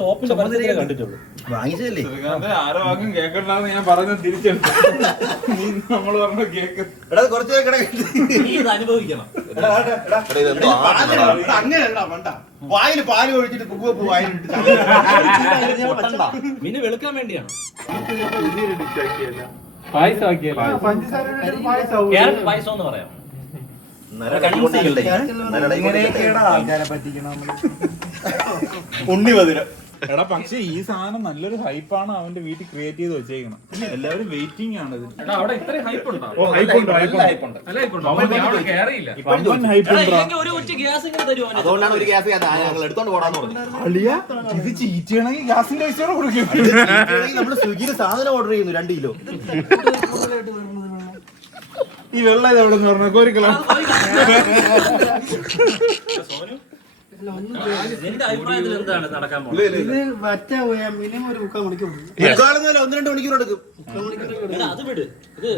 സോപ്പിന്റെ പരസ്യത്തിലേ കണ്ടിട്ടുള്ളൂ. വാങ്ങിച്ചതല്ലേ? ആരോ വാക്കും കേക്കണ്ടെന്ന് ഞാൻ പറഞ്ഞത് തിരിച്ചെടുത്തു. നീ നമ്മള് പറഞ്ഞ കേക്ക്. എടാ കുറച്ച് നീ ഇത് അനുഭവിക്കണം. അങ്ങനെയല്ല വേണ്ട. വായില് പാല് ഒഴിച്ചിട്ട് കുങ്കുമപ്പൂ വായിലിട്ട് പിന്നെ വെളുക്കാൻ വേണ്ടിയാണ്. പായസമാക്കിയല്ലോ. ക്യാരറ്റ് പായസം എന്ന് പറയാം. ആൾക്കാരെ പറ്റിക്കണം. ഉണ്ണി മധുരം. എടാ പക്ഷെ ഈ സാധനം നല്ലൊരു ഹൈപ്പാണ് അവന്റെ വീട്ടിൽ ക്രിയേറ്റ് ചെയ്ത് വെച്ചേക്കണം. എല്ലാവരും വെയിറ്റിംഗ് ആണ് ഇത്. എടാ അവിടെ ഇത്രയും ഹൈപ്പ് ഉണ്ടോ? നല്ല hype ഉണ്ട്. അവിടെ കേറിയില്ല. ഇല്ലെങ്കിൽ ഒരു കുറ്റി ഗ്യാസ് ഇങ്ങനെ തരുമോ? അതുകൊണ്ടാണ് ഒരു ഗ്യാസ് ഞങ്ങൾ എടുത്തോണ്ട് പോടാന്ന് പറഞ്ഞു. ഇത് ചീറ്റ് ചെയ്യണമെങ്കിൽ ഗ്യാസിന്റെ പൈസ കൊടുക്കും. നമ്മള് സ്വിഗ്ഗിയിൽ സാധനം ഓർഡർ ചെയ്യുന്നു 2 കിലോ. ഈ വെള്ളം ഇത് എവിടെ നിന്ന് പറഞ്ഞു? 1 കിലോ. നിന്റെ അഭിപ്രായത്തിൽ എന്താണ് നടക്കാൻ പോകുന്നത്? ഇത് വറ്റാ പോയാ മിനിമം ഒരു 3/4 മണിക്കൂർ. 1-2 മണിക്കൂർ എടുക്കും. അത് വിട്. ഇത്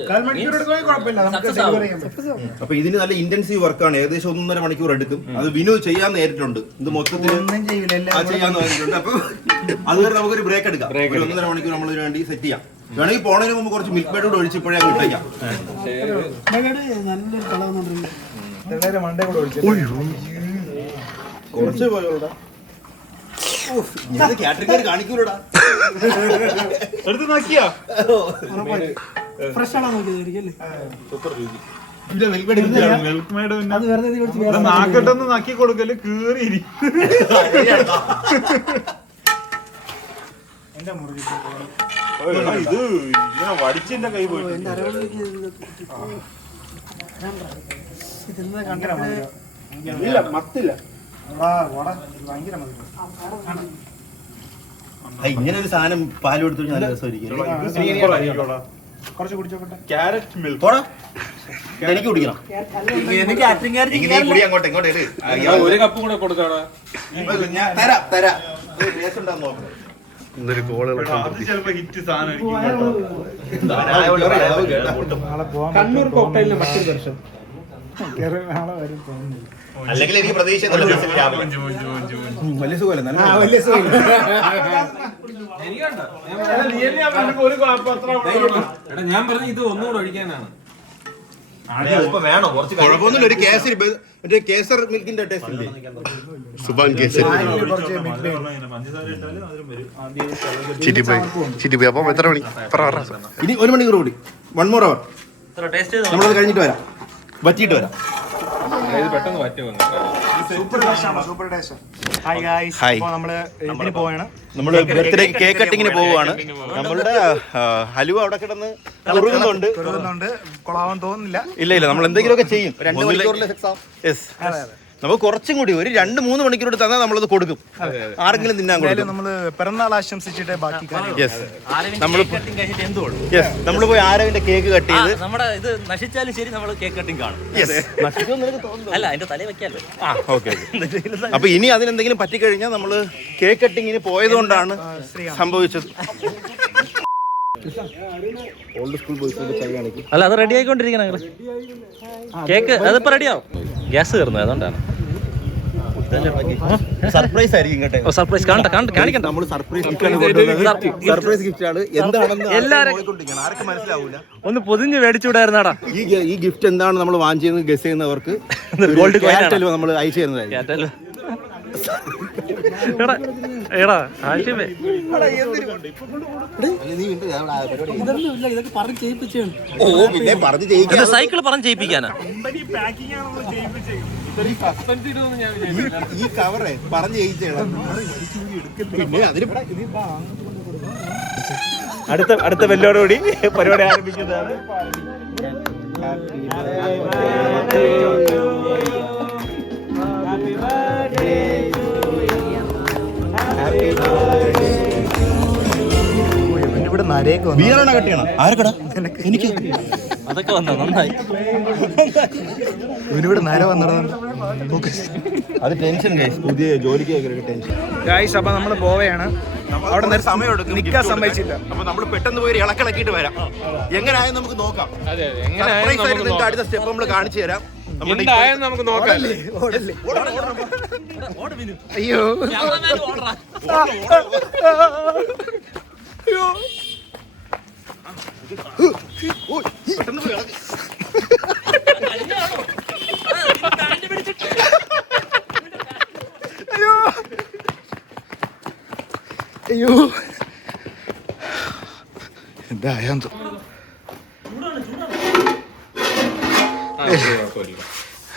കുഴപ്പമില്ല. അപ്പൊ ഇതിന് നല്ല ഇന്റൻസീവ് വർക്കാണ്. ഏകദേശം 1.5 മണിക്കൂർ എടുക്കും. അത് വിനു ചെയ്യാൻ നേരിട്ടുണ്ട്. ഇത് മൊത്തത്തിൽ ഒന്നും ചെയ്യില്ല. ചെയ്യാന്ന് പറഞ്ഞിട്ടുണ്ട്. അപ്പൊ അതുവരെ നമുക്കൊരു ബ്രേക്ക് എടുക്കാം. 1.5 മണിക്കൂർ നമ്മൾ വേണ്ടി സെറ്റ് ചെയ്യാം. വേണമെങ്കിൽ പോണതിന് മുമ്പ് കുറച്ച് മിൽക്ക് മേഡ് കൂടെ ഒഴിച്ചപ്പോഴേ അങ്ങ് ഇട്ടേക്കാം. നല്ലൊരു കളർ വന്നിട്ടുണ്ട്. മണ്ടേ കൂടെ ഒഴിച്ചു. കുറച്ച് പോയോടാ. കാറ്ററിംഗ് കാണിക്കൂലടാ. എടുത്ത് നോക്കിയാ ഫ്രഷ് ആണോ നോക്കിയതായിരിക്കും അല്ലേ? മിൽക്ക് മേഡ് അത് വെറുതെ നാക്കട്ടൊന്ന് നക്കി കൊടുക്കല് കീറി. എന്റെ മുറിച്ച് ഇത് ഇങ്ങനെ വടിച്ചെന്റെ കൈ പോയിട്ട് ഇല്ല മത്തില്ല. ഇങ്ങനെ ഒരു സാധനം പാല് കൊടുത്തു നല്ല രസമായിരിക്കും. ക്യാരറ്റ് മിൽക്ക് പോടാ, എനിക്ക് കുടിക്കണം. അങ്ങോട്ട് ഇങ്ങോട്ട് ഒരു കപ്പ് കൂടെ കൊടുക്കാടാ. ഞാൻ തരാം. ടേസ്റ്റ് ഉണ്ടാന്ന് നോക്കാം. അത് ചിലപ്പോ ഹിറ്റ് സാധനം കണ്ണൂർ കോക്ടൈലിന്റെ മറ്റൊരു ദർശനം. അല്ലെങ്കിൽ എനിക്ക് പ്രതീക്ഷ വലിയ സുഖമല്ല. ഒരു എടാ ഞാൻ പറഞ്ഞു ഇത് ഒന്നുകൂടെ ഒഴിക്കാനാണ്. കുഴപ്പമൊന്നുമില്ല. ഒരു കേസരി മറ്റേ കേസർ മിൽക്കിന്റെ ടേസ്റ്റ് ഇല്ലേ? സുബാൻ കേസരി. ചിറ്റിപ്പോയി. അപ്പൊ എത്ര മണി? ഇനി 1 മണിക്കൂർ കൂടി, 1 more hour. നമ്മളത് കഴിഞ്ഞിട്ട് വരാം, വറ്റിയിട്ട് വരാം. പെട്ടെന്ന് പറ്റുമോ? ഹായ്. നമ്മള് ഇതിന് പോവാണ്. നമ്മള് ബർത്ത്ഡേ കേക്ക് കട്ടിങ്ങിന് പോവുകയാണ്. നമ്മളുടെ ഹലുവ അവിടെ കിടന്ന് കുറുകുന്നുണ്ട്. കൊളാവാൻ തോന്നുന്നില്ല. ഇല്ല നമ്മൾ എന്തെങ്കിലുമൊക്കെ ചെയ്യും. 2 മണിക്കൂറിലെ എക്സാം. യെസ്, നമുക്ക് കുറച്ചും കൂടി ഒരു 2-3 മണിക്കൂർ തന്നാൽ നമ്മളത് കൊടുക്കും. ആരെങ്കിലും തിന്നാൻ കൊടുക്കും. നമ്മള് പിറന്നാൾ ആശംസിച്ചിട്ട് ബാക്കി കാര്യം. നമ്മൾ പോയി ആരവിന്റെ കേക്ക് കട്ട് ചെയ്ത് നമ്മുടെ ഇത് നശിച്ചാലും ശരി നമ്മൾ കേക്ക് കട്ടിങ് കാണും. അല്ല അതിന്റെ തലയിൽ വെക്കാലോ. ഓക്കെ. അപ്പൊ ഇനി അതിനെന്തെങ്കിലും പറ്റിക്കഴിഞ്ഞാൽ നമ്മള് കേക്ക് കട്ടിങ്ങിന് പോയതുകൊണ്ടാണ് സംഭവിച്ചത്. ഓൾഡ് സ്കൂൾ ബോയ്സിന്റെ ചൈ കാണിക്കും. അല്ല അത് റെഡി ആയിക്കൊണ്ടിരിക്കണം. കേക്ക് അതിപ്പോ റെഡിയാവും. ഗ്യാസ് കയറുന്നത് അതുകൊണ്ടാണ്. സർപ്രൈസ് ആയിരിക്കും കേട്ടോ. സർപ്രൈസ് കാണിക്കണ്ട. നമ്മൾ സർപ്രൈസ് സർപ്രൈസ് ഗിഫ്റ്റ് ആണ്. എന്താണെന്ന് എല്ലാരും ആർക്കും മനസ്സിലാവൂല. ഒന്ന് പൊതിഞ്ഞ് മേടിച്ചുവിടായിരുന്നാടാ. ഈ ഗിഫ്റ്റ് എന്താണ് നമ്മൾ വാങ്ങിച്ചതെന്ന് ഗസ് ചെയ്യുന്നവർക്ക് ഗോൾഡ് നമ്മൾ അയച്ചു തരുന്നതായിരിക്കും. എടാ ആശിമേ പിന്നെ പറഞ്ഞു ചെയ്യിക്കാൻ സൈക്കിൾ പറഞ്ഞ് ചെയ്യിപ്പിക്കാനാ. ഈ കവറേ പറഞ്ഞു ചെയ്യിച്ചാണ്. പിന്നെ അതിന് അടുത്ത വെല്ലോടുകൂടി പരിപാടി ആരംഭിക്കുന്നതാണ്. ഇവിടെ നരയൊക്കെ ബിയറാണ് കട്ടിയാണ്. ആർക്കടാ? എനിക്ക് അതൊക്കെ വന്നോ നന്നായി. ഇവനിവിടെ നര വന്നിട. അത് ടെൻഷൻ ഗൈസ്, പുതിയ ജോലിക്ക് ടെൻഷൻ ഗൈസ്. അപ്പൊ നമ്മള് പോവുകയാണ്. അവിടെ നിന്ന് സമയം എടുക്കും, നിൽക്കാൻ സമ്മതിച്ചില്ല. അപ്പൊ നമ്മൾ പെട്ടെന്ന് പോയി ഇളക്കിളക്കിയിട്ട് വരാം. എങ്ങനെയായാലും നമുക്ക് നോക്കാം. സർപ്രൈസ് ആയിട്ട് നിങ്ങൾക്ക് അടുത്ത സ്റ്റെപ്പ് നമ്മൾ കാണിച്ചു തരാം. നമുക്ക് നോക്കാം. അയ്യോ പെട്ടെന്ന് പോയി ഇളക്ക്. അയ്യോ എന്തായാലും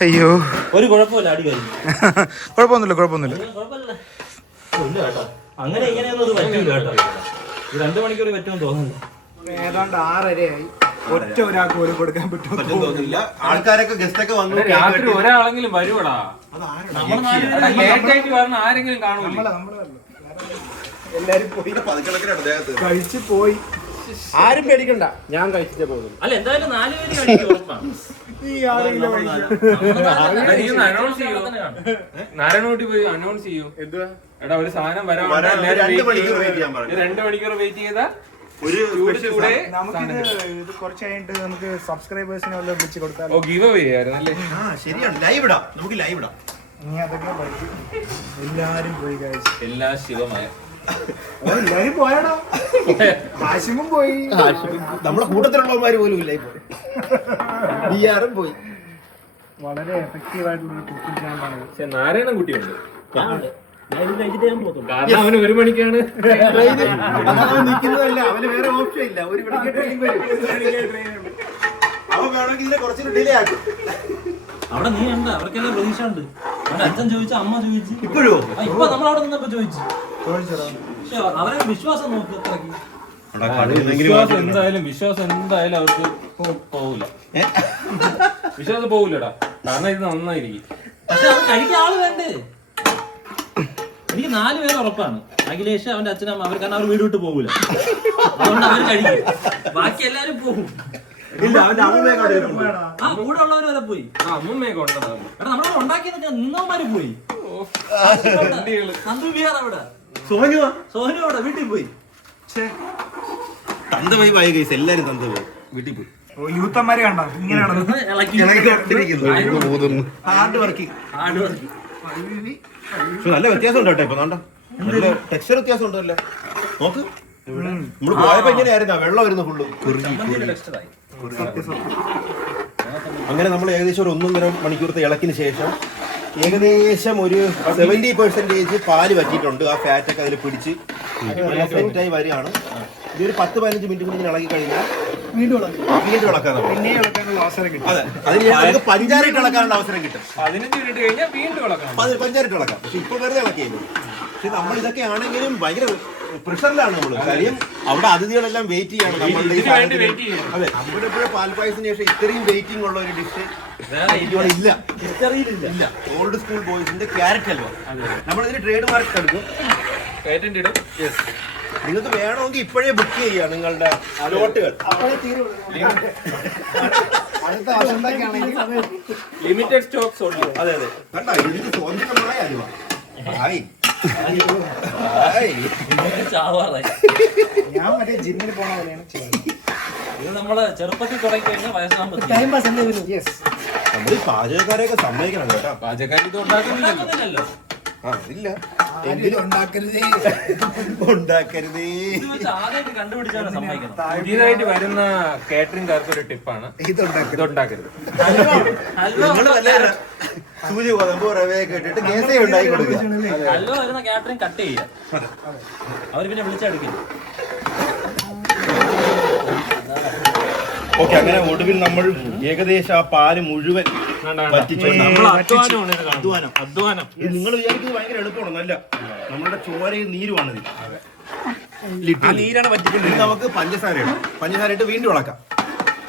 അയ്യോ ഒരു കുഴപ്പമില്ല. അടി കഴിഞ്ഞു. കുഴപ്പമൊന്നുമില്ല. അങ്ങനെ ഇങ്ങനെയൊന്നും അത് പറ്റൂല കേട്ടോ. 2 മണിക്കൂർ പറ്റുമെന്ന് തോന്നുന്നില്ല. ഏതാണ്ട് 6:30 ഒറ്റ ഒരാൾക്ക് പോലും കൊടുക്കാൻ പറ്റും. ആൾക്കാരൊക്കെ ഗസ്റ്റ് ഒക്കെ വന്നു. രാത്രി ഒരാളെങ്കിലും വരുവടാ. ലേറ്റായിട്ട് വരണ ആരെങ്കിലും കാണൂല. എല്ലാരും പോയി കഴിച്ചു പോയി. ആരും പേടിക്കണ്ട, ഞാൻ കഴിച്ചിട്ടേ പോകുന്നു. അല്ല എന്തായാലും 4 പേര് കഴിക്കും ഉറപ്പാണ്. അനൗൺസ് ചെയ്യൂ. നാരായണൂട്ടി പോയി അനൗൺസ് ചെയ്യൂ. എടാ ഒരു സാധനം വരാൻ 2 മണിക്കൂർ വെയിറ്റ് ചെയ്യാൻ പറഞ്ഞു. 2 മണിക്കൂർ വെയിറ്റ് ചെയ്താ ഒരു ഇത് കുറച്ച് കഴിഞ്ഞിട്ട് നമുക്ക് സബ്സ്ക്രൈബേഴ്സിനെ വല്ലതും വിളിച്ച് കൊടുത്താൽ. ഓ ഗിവ് അവേ ആയിരുന്നല്ലേ? ശരിയാണ്. ലൈവ് ഇടാം, നമുക്ക് ലൈവ് ഇടാം. ഇനി അതൊക്കെ പഠിക്കും. എല്ലാരും പോയി കഴിച്ചു. എല്ലാ ശിവമായ എല്ലാരും പോയാടാ. ഹാഷിമും പോയി. നമ്മുടെ കൂട്ടത്തിലുള്ളവന്മാര് പോലും ഇല്ല. ബിആറും പോയി. വളരെ എഫക്റ്റീവ് ആയിട്ടുള്ള കുക്കിംഗ് ചാനലാണ്. പക്ഷെ നാരായണൻ കുട്ടിയുണ്ട്. കാരണം അവന് 1 മണിക്കാണ് നിൽക്കുന്നതല്ല, അവന് വേറെ ഓപ്ഷൻ ഇല്ല. 1 മണിക്ക് ട്രെയിൻ വരും. അവൻ വേണമെങ്കിൽ ഇതിനെ കുറച്ചുകൂടി ഡിലേ ആക്കും. അവിടെ നീ ഉണ്ട്, അവർക്കെല്ലാം പ്രതീക്ഷ ഉണ്ട്. അവന്റെ അച്ഛൻ ചോദിച്ചു, അമ്മ ചോദിച്ചു. ഇപ്പോഴും ഇപ്പൊ നമ്മളവിടെ നിന്നപ്പോ ചോദിച്ചു. പക്ഷെ അവരെ വിശ്വാസം നോക്ക് അത്രയ്ക്ക്. വിശ്വാസം എന്തായാലും അവർക്ക് പോകില്ല. വിശ്വാസം പോകില്ലടാ, കാരണം ഇത് നന്നായിരിക്കും. പക്ഷെ അത് കഴിക്കാൻ ആള് വേണ്ടേ? എനിക്ക് 4 പേര് ഉറപ്പാണ്. അഖിലേഷ്, അവന്റെ അച്ഛനമ്മ, അവർ കാരണം അവർ വീട് വിട്ട് പോകൂല. അതുകൊണ്ട് അവർ കഴിക്കും. ബാക്കി എല്ലാരും പോകും. ആ കൂടെ ഉള്ളവര് വരെ പോയി. അമ്മമ്മയൊക്കെ ഉണ്ടോ? എടാ നമ്മളെ ഉണ്ടാക്കിയെന്ന് നിന്നവന്മാര് പോയി. നന്ദു ബിഹാർ അവിടെ, സോനു അവിടെ വീട്ടിൽ പോയി. തന്തപോയി വായി കേസ് എല്ലാരും തന്തപോയി വീട്ടിൽ പോയി. യൂത്തന്മാരെ കണ്ടോ ഇങ്ങനെയാണ് ഹാർഡ് വർക്കിംഗ്. നല്ല വ്യത്യാസം ഉണ്ട് കേട്ടോ. ഇപ്പൊ നല്ല ടെക്സ്ചർ വ്യത്യാസം ഉണ്ടല്ലേ. നോക്ക്, നമ്മള് പോയപ്പോ ഇങ്ങനെയായിരുന്നു, വെള്ളം വരുന്ന ഫുള്ള്. അങ്ങനെ നമ്മൾ ഏകദേശം ഒരു 1.5 മണിക്കൂറത്തെ ഇളക്കിന് ശേഷം ഏകദേശം ഒരു 70% പാല് വറ്റിയിട്ടുണ്ട്. ആ ഫാറ്റൊക്കെ അതിൽ പിടിച്ച് സെറ്റായി വരികയാണ്. ഇതൊരു 10-15 മിനിറ്റ് കൂടി ഇളകി കഴിഞ്ഞാൽ വീണ്ടും ഇളക്കാൻ അതെ, അതിന് നമുക്ക് പഞ്ചാര ഇട്ട് ഇളക്കാനുള്ള അവസരം കിട്ടും. 15 മിനിറ്റ് കഴിഞ്ഞാൽ വീണ്ടും ഇളക്കണം. പഞ്ചാര ഇട്ട് ഇളക്കാം. പക്ഷെ ഇപ്പൊ വെറുതെ ഇളക്കിയത്. പക്ഷെ നമ്മൾ ഇതൊക്കെ ആണെങ്കിലും ഭയങ്കര പ്രഷറിലാണ് നമ്മള്. കാര്യം അവിടെ അതിഥികളെല്ലാം വെയിറ്റ് ചെയ്യാണ് നമ്മളുടെ ഈ സാധനത്തിന്. അതെ, നമ്മുടെ ഇപ്പോഴും പാൽപ്പായസത്തിന് ശേഷം ഇത്രയും വെയിറ്റിംഗ് ഉള്ള ഒരു ഡിഷ് ഇല്ല. ഓൾഡ് സ്കൂൾ ബോയ്സിന്റെ ക്യാരറ്റ് ഹൽവ. നമ്മളിതിന് ട്രേഡ് മാർക്ക് എടുക്കും, പേറ്റന്റ് ഇടും. നിങ്ങൾക്ക് വേണമെങ്കിൽ ഇപ്പോഴേ ബുക്ക് ചെയ്യാം നിങ്ങളുടെ ലോട്ടുകൾ. ലിമിറ്റഡ് സ്റ്റോക്സ് ഉള്ളൂ. അതെ അതെ, കണ്ടോ ഇതിന് സ്വന്തമായ ഹൽവ. ഞാൻ മറ്റേ ജിമ്മിൽ പോണ പോലെയാണ് ചെയ്യുന്നത്. ഇത് നമ്മള് ചെറുപ്പത്തിൽ തുടങ്ങി കഴിഞ്ഞാൽ വയസ്സാകുമ്പോൾ നമ്മൾ ഈ പാചകക്കാരെയൊക്കെ സമ്മതിക്കണം കേട്ടോ. പാചകക്കാർ ഇത് ഉണ്ടാക്കുന്നില്ലല്ലോ. ഇല്ല എങ്കിലും ഉണ്ടാക്കരുതേ. ആദ്യമായിട്ട് കണ്ടുപിടിച്ചാണ് സമ്മതിക്കണം. പുതിയതായിട്ട് വരുന്ന കാറ്ററിംഗുകാർക്ക് ഒരു ടിപ്പാണ്, ഇതുണ്ടാക്കരുത്. നിങ്ങൾ വല്ല സൂചി ഗോതമ്പോ റവയൊക്കെ ഇട്ടിട്ട് കേസേ ഉണ്ടാക്കി കൊടുക്കുക. ഹൽവ വരുന്ന കാറ്ററിംഗ് കട്ട് ചെയ്യാം, അവര് പിന്നെ വിളിച്ചെടുക്കില്ല. ഓക്കെ, അങ്ങനെ ഒടുവിൽ നമ്മൾ ഏകദേശം ആ പാല് മുഴുവൻ അധ്വാനം. ഇത് നിങ്ങൾ വിചാരിക്കുന്നത് ഭയങ്കര എളുപ്പമാണെന്നല്ല, നമ്മളുടെ ചോരയും നീരുമാണിത്. നീരാണ് പറ്റിക്കുന്നത്. നമുക്ക് പഞ്ചസാര ഇട്ട് വീണ്ടും ഇളക്കാം.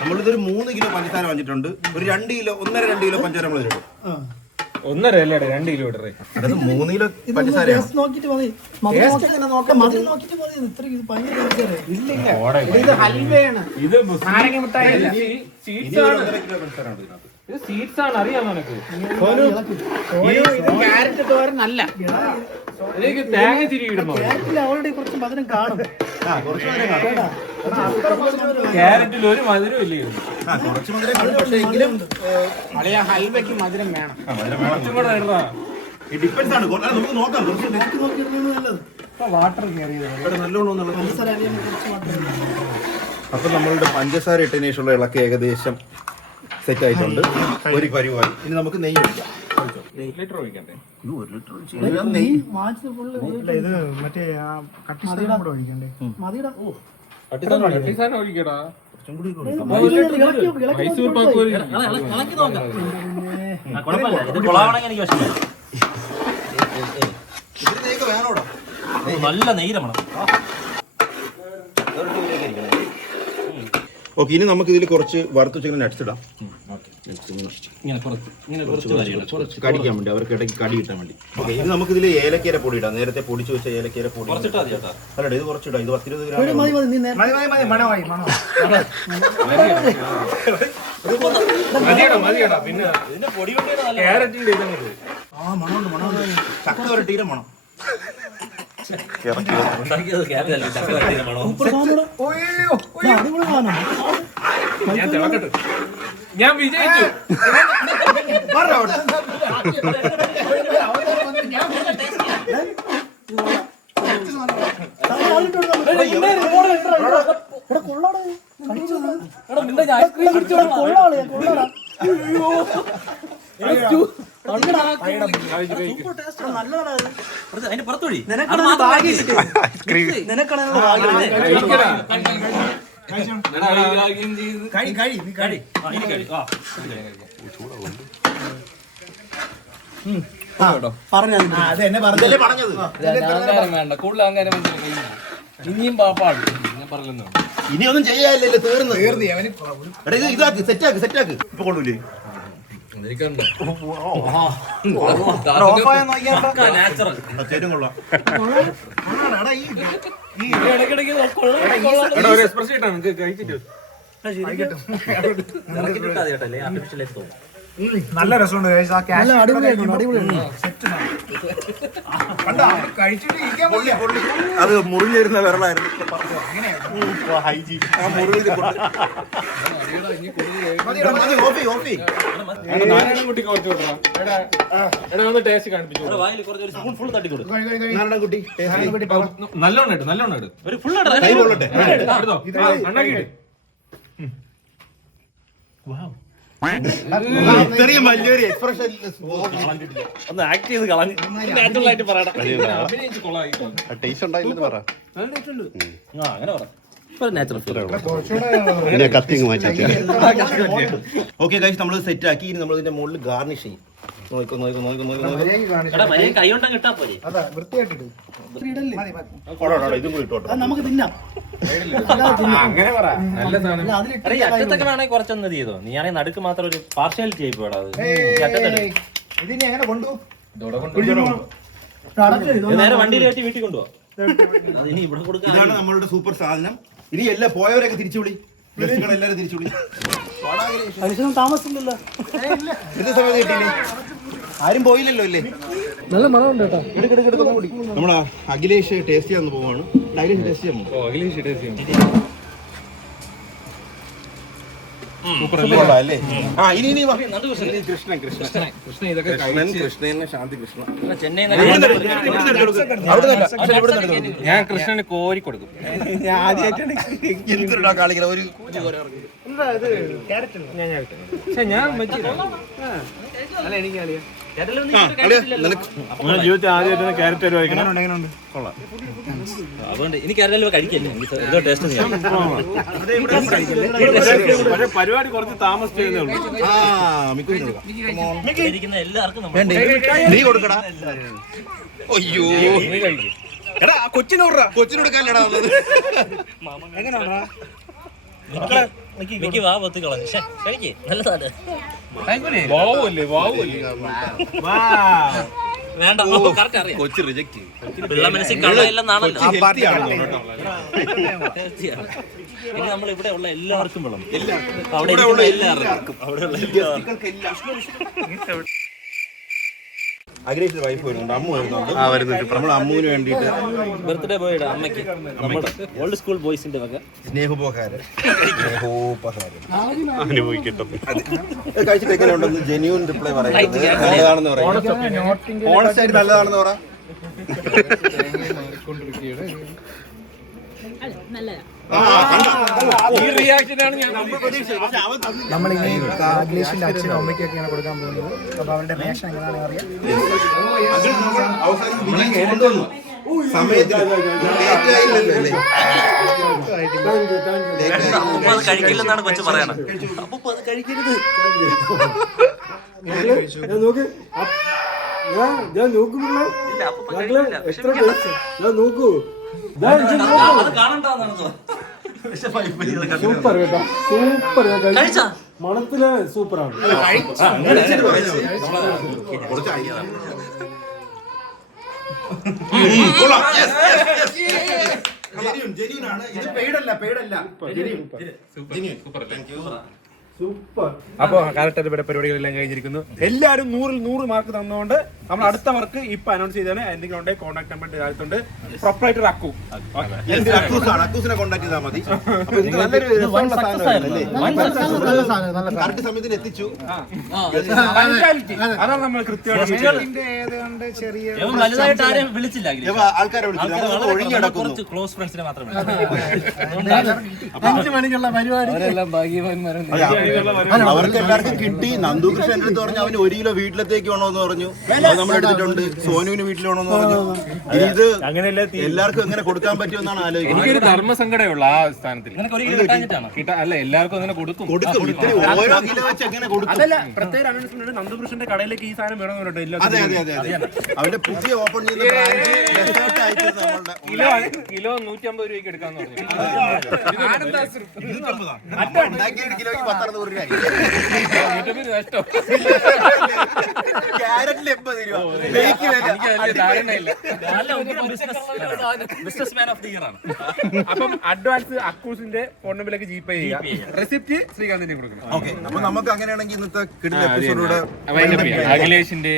നമ്മളിതൊരു 3 കിലോ പഞ്ചസാര വാങ്ങിച്ചിട്ടുണ്ട്. ഒരു 2 കിലോ 1.5-2 കിലോ പഞ്ചസാര നമ്മൾ ഇടും. 1.5 അല്ലേ, 2 കിലോ ഇടറേ. അതായത് 3 കിലോ പഞ്ചസാരയാണ്. ഇത് സീഡ്സ് ആണ്, അറിയാമോ നിനക്ക്? ക്യാരറ്റ് തോരനല്ല, ഇതിലേക്ക് തേങ്ങ തിരിയിടുമോ? ഓൾറെഡി കുറച്ച് മധുരം കാണും. ക്യാരറ്റിൽ ഒരു മധുരം ഇല്ലേ? കുറച്ച് മധുരം കാണും, പക്ഷേ എങ്കിലും ഹൽവയ്ക്ക് മധുരം വേണം. കുറച്ചും കൂടെ ഇടറാ. ഡിപ്പെൻസ് ആണ്. നമുക്ക് നോക്കാം, കുറച്ച് നല്ലത് വാട്ടർ കയറിയത് നല്ലോണം. അപ്പൊ നമ്മളുടെ പഞ്ചസാര ഇട്ടതിന് ശേഷമുള്ള ഇളക്ക് ഏകദേശം സെറ്റ് ആയിട്ടുണ്ട്. ഒരു പരിപാടി. ഇനി നമുക്ക് നെയ്യ് ഒഴിക്കാം. ലിറ്റർ ഒഴിക്കണ്ടേ? നെയ്യ് ഇത് മറ്റേ കട്ടിസാനം കൂടെ ഒഴിക്കണ്ടേ? മതിടാ, കട്ടിസാനം ഒഴിക്കടാ. മൈസൂർ പാക്ക് ഇത് കൊളാവണമെങ്കിൽ എനിക്ക് വിഷമം. ഇതിലേക്ക് വേണോടാ നല്ല നെയ്യ്. ഓക്കെ, ഇനി നമുക്ക് ഇതിൽ കുറച്ച് വറുത്ത് വെച്ചിങ്ങനെ നട്സ് ഇടാം. കടിക്കാൻ വേണ്ടി, അവർക്ക് ഇടയ്ക്ക് കടി കിട്ടാൻ വേണ്ടി. ഓക്കെ, ഇനി നമുക്ക് ഇതിൽ ഏലക്കേര പൊടി ഇടാം. നേരത്തെ പൊടിച്ചു വെച്ച ഏലക്കേര പൊടി. അല്ലടേ, ഇത് കുറച്ചിടാം. ഇത് 10-20 ഗ്രാം. മതിയടാ. പിന്നെ ഇതിന്റെ പൊടി ക്യാരറ്റിന്റെ ഇതങ്ങ് ചക്ക വരട്ടീരെ മണം. ഞാൻ തിളക്കട്ടെ. ഞാൻ വിജയിച്ചു. അതിന്റെ പുറത്തൊഴി. വേണ്ട, കൂടുതൽ അഹങ്കാരം ഇനിയും പാപ്പാട്. ഇനി ഒന്നും ചെയ്യാനില്ലല്ലോ, തീർന്നു. എടാ ഇത് ഇതാക്ക്, സെറ്റാക്ക്. ഇപ്പൊ കൊള്ളൂലേ? തീർച്ചയായിട്ടും കൊള്ളാം. നല്ല രസമുണ്ട് നല്ല അടിപൊളിയായിരുന്നു, അടിപൊളിയായിരുന്നു. അത് മുറിഞ്ഞിരുന്ന വിരലായിരുന്നു. ടേസ്റ്റ് കാണിപ്പിച്ചു. നല്ലോണം ഇട്. ഒരു ഫുൾ ഇത്രയും വലിയൊരു എക്സ്പ്രഷൻ ഒന്ന് ആക്ട് ചെയ്ത് കളഞ്ഞു. നാച്ചുറൽ ആയിട്ട് പറയണം. അഭിനയിച്ച് കൊളായി. ടേസ്റ്റ് ഉണ്ടായില്ലെന്ന് പറ. അങ്ങനെ പറ. ഓക്കെ ഗൈസ്, നമ്മൾ സെറ്റ് ആക്കി. ഇനി നമ്മൾ ഇതിന്റെ മുകളിൽ ഗാർണിഷ് ചെയ്യും. നോക്കോ. കൈ കൊണ്ടാ കിട്ടാ പോലെ അതാ വൃത്തിയായിട്ടിട്ട് ഇതും കൂടി ഇട്ടോട്ടെ. നമുക്ക് തിന്നാം. അങ്ങനെ പറ. നല്ല സാധനം. ഈ അറ്റത്തൊക്കെ വേണമെങ്കിൽ കുറച്ചൊന്ന് ചെയ്തോ. നീ ആണെങ്കിൽ നടുക്ക് മാത്രം ഒരു പാർഷ്യാലിറ്റി ആയി പോടാ. അത് ഇതിനെ എങ്ങനെ കൊണ്ടുപോകും? നേരെ വണ്ടിയിൽ കയറ്റി വീട്ടിൽ കൊണ്ടുപോവാ. ഇനി ഇവിടെ കൊടുക്കാൻ ഇതാണ് നമ്മളുടെ സൂപ്പർ സാധനം. ഇനി എല്ലാം പോയവരൊക്കെ തിരിച്ചു വിളി. എല്ലാരും തിരിച്ചു വിളി. താമസിച്ചില്ലല്ലോ. എന്ത് സമയത്ത് കിട്ടിയില്ലേ? ആരും പോയില്ലല്ലോ അല്ലേ? നല്ല മണമുണ്ട് കേട്ടോ. നമ്മളാ അഖിലേഷ് ടേസ്റ്റ് ചെയ്യാൻ പോവാണ്. അഖിലേഷ് ടേസ്റ്റ് ചെയ്യാൻ അല്ലേ? ആ ഇനി കൃഷ്ണൻ ശാന്തി കൃഷ്ണ. ഞാൻ കൃഷ്ണന് കോരി കൊടുക്കും. ഞാൻ ആദ്യമായിട്ടാണ് എന്തിനാ കാണിക്കണം. ഒരു പക്ഷെ ഞാൻ ജീവിതത്തിൽ ആദ്യമായിട്ട് ക്യാരറ്റ് കഴിക്കണം. കൊള്ളാം. അതുകൊണ്ട് എനിക്ക് അറിയാലോ കഴിക്കല്ലേ. എന്തോ ടേസ്റ്റ് പക്ഷെ പരിപാടി കുറച്ച് താമസിച്ചതേ ഉള്ളൂ. എല്ലാവർക്കും നീ കൊടുക്കടാ. അയ്യോ എടാ കൊച്ചിനോടുക്കാല്ലടാ ഉള്ളത്. എനിക്ക് വാ പൊത്ത് കളഞ്ഞു. കഴിക്കേ നല്ലതാണ്. വേണ്ട, കറക്റ്റ് അറിയാം. കൊച്ചു റിജക്ട് പിള്ള മനസ്സിൽ കള്ളയില്ലെന്നാണല്ലോ. ഇനി നമ്മൾ ഇവിടെ ഉള്ള എല്ലാവർക്കും വിളം. അവിടെ എല്ലാവർക്കും അഖിലേഷിന്റെ വൈഫ് വരുന്നുണ്ട്, അമ്മു വരുന്നുണ്ട്. നമ്മൾ അമ്മുവിന് വേണ്ടിയിട്ട് ബർത്ത്ഡേ ബോയുടെ അമ്മയ്ക്ക് നമ്മുടെ ഓൾഡ് സ്കൂൾ ബോയ്സിന്റെ വക സ്നേഹോപഹാരം അനുഭവിക്കട്ടെ. കഴിച്ചിട്ട് എങ്ങനെ ഉണ്ടെന്ന് ജെന്യൂൻ റിപ്ലൈ പറയുന്നത് നല്ലതാണെന്ന് പറയും. ഓണസ്റ്റ് ആയിട്ട് നല്ലതാണെന്ന് പറ. ഈ റിയാക്ഷനാണ് ഞാൻ നമ്മളിങ്ങനെ അഖിലേഷിന്റെ അച്ഛനും അമ്മയ്ക്കൊക്കെയാണ് കൊടുക്കാൻ പോകുന്നത്. അപ്പൊ അവരുടെ റിയാക്ഷൻ എങ്ങനെയാണെന്ന് അറിയാം. കഴിക്കില്ലെന്നാണ് കൊച്ചു പറയണത്. അപ്പൊ അത് കഴിക്കരുത്. സൂപ്പർ കേട്ടോ, സൂപ്പർ. മണത്തില് സൂപ്പറാണ്. അപ്പൊ കാലത്ത് ഇവിടെ പരിപാടികളെല്ലാം കഴിഞ്ഞിരിക്കുന്നു. എല്ലാവരും 100 മാർക്ക് തന്നുകൊണ്ട് നമ്മൾ അടുത്ത വർക്ക് ഇപ്പൊ അനൗൺസ് ചെയ്താണ്. എന്തെങ്കിലും ഉണ്ടെങ്കിൽ കോൺടാക്ട് നമ്പർ താഴത്തുണ്ട്. പ്രൊപ്പറേറ്റർ അക്കു അക്കൂസിനെ കോൺടാക്ട് ചെയ്താൽ മതി. കറക്റ്റ് സമയത്തിന് എത്തിച്ചു. അതാണ് നമ്മൾ കൃത്യമായിട്ട് വലുതായിട്ട് ആരെയും വിളിച്ചില്ല. ആൾക്കാരെ വിളിച്ചു ഒഴിഞ്ഞു കിടക്കുന്നു. ക്ലോസ് ഫ്രണ്ട്സിനെ മാത്രമേ 5 മണിക്കുള്ള പരിപാടി. ഭാഗ്യവാന്മാരാണ്. അവർക്ക് എല്ലാവർക്കും കിട്ടി. നന്ദുകൃഷ്ണൻ എന്റെ അടുത്ത് പറഞ്ഞു അവന് 1 കിലോ വീട്ടിലത്തേക്ക് വേണോന്ന് പറഞ്ഞു. അത് നമ്മൾ എടുത്തിട്ടുണ്ട്. സോനുവിന് വീട്ടിൽ വേണോന്ന് പറഞ്ഞു. ഇത് എല്ലാവർക്കും എങ്ങനെ കൊടുക്കാൻ പറ്റുമെന്നാണ് ആലോചിക്കുന്നത്. എനിക്കൊരു ധർമ്മസങ്കടമുള്ള ആ സ്ഥാനത്തിൽ അല്ല എല്ലാവർക്കും അങ്ങനെ കൊടുക്കും. ഇത്തിരി ഓരോ കിലോ വെച്ച് എങ്ങനെ കൊടുക്കും? പ്രത്യേക അനൗൺസ്മെന്റ് നന്ദകൃഷ്ണന്റെ കടയിലേക്ക് ഈ സാധനം വേണമെന്നുണ്ട്. അതെ. അവന്റെ പുതിയ ഓപ്പൺ ചെയ്ത ബ്രാഞ്ച് ഡെസേർട്ട് അയച്ചത് നമ്മളുടെ കിലോ 150 രൂപയ്ക്ക് എടുക്കാന്ന് പറഞ്ഞു. ഉണ്ടാക്കിയ കിലോയ്ക്ക് 10-60 രൂപ. നഷ്ടം. ക്യാരറ്റിന് 80 രൂപ. നെയ്ക്ക് വില. എനിക്ക് അതിന്റെ ധാരണയില്ല. Businessman of the year ആണ്. അപ്പം അഡ്വാൻസ് അക്കൂസിന്റെ ഫോൺ നമ്പറിലേക്ക് ജിപേ ചെയ്യാം. റെസിപ്റ്റ് ശ്രീകാന്തിനെ കൊടുക്കണം. ഓക്കെ, അപ്പൊ നമുക്ക് അങ്ങനെയാണെങ്കിൽ ഇന്നത്തെ കിടിലൻ എപ്പിസോഡിലൂടെ അഖിലേഷിന്റെ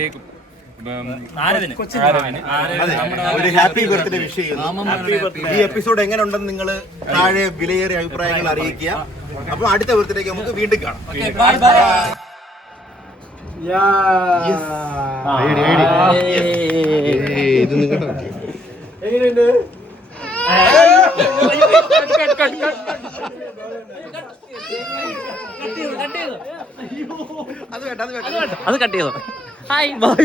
ഒരു ഹാപ്പി ബർത്ത്ഡേ വിഷ് ചെയ്യുന്നു. ഈ എപ്പിസോഡ് എങ്ങനെ ഉണ്ടെന്ന് നിങ്ങൾ താഴെ വിലയേറിയ അഭിപ്രായങ്ങൾ അറിയിക്കുക. അപ്പൊ അടുത്ത ബർത്ത്ഡേക്ക് നമുക്ക് വീണ്ടും കാണാം. ഇത് നിങ്ങളുടെ അത് കട്ട് ചെയ്തോ. Hi bye.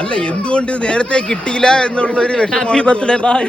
അല്ല, എന്തുകൊണ്ട് നേരത്തെ കിട്ടിയില്ല എന്നുള്ള ഒരു വിഷമം. Happy birthday by.